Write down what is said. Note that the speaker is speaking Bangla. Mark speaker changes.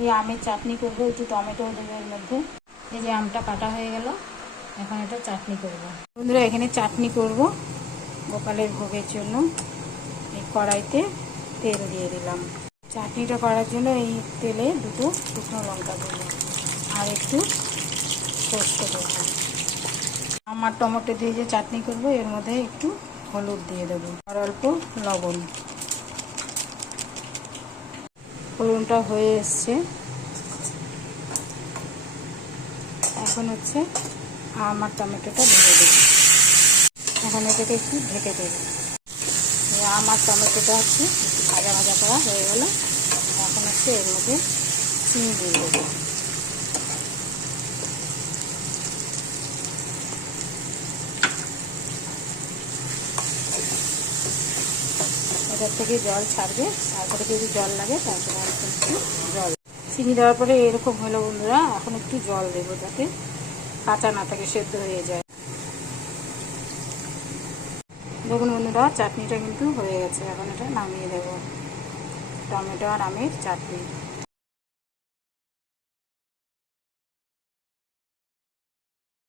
Speaker 1: এই আমের চাটনি করব, একটু টমেটো দেবো এর মধ্যে। এই যে আমটা কাটা হয়ে গেল, এখন এটা চাটনি করব। বন্ধুরা, এখানে চাটনি করব গোপালের ভোগের জন্য। এই কড়াইতে তেল দিয়ে দিলাম। চাটনিটা করার জন্য এই তেলে দুটো শুকনো লঙ্কা দেবো আর একটু সর্ষে দেবো। আমার টমেটো দিয়ে যে চাটনি করব, এর মধ্যে একটু হলুদ দিয়ে দেবো। আর অল্প লবণ। ফোড়নটা হয়ে এসছে। এখন হচ্ছে আমার টমেটোটা ঢেকে দেবো। এখন এটাকে একটু ঢেকে দেবো। আমার টমেটোটা হচ্ছে ভাজা ভাজা করা হয়ে গেল। এখন হচ্ছে এর মধ্যে চিনি দিয়ে দেবো এটার থেকে জল ছাড়বে, তারপরে যদি জল লাগে তারপরে অল্প একটু জল। চিনি দেওয়ার পরে এরকম হলো বন্ধুরা, এখন একটু জল দেবো যাতে কাঁচা না থাকে, সেদ্ধ হয়ে যায়। দেখুন বন্ধুরা, চাটনিটা কিন্তু হয়ে গেছে, এখন এটা নামিয়ে দেবো। টমেটো আর আমের চাটনি।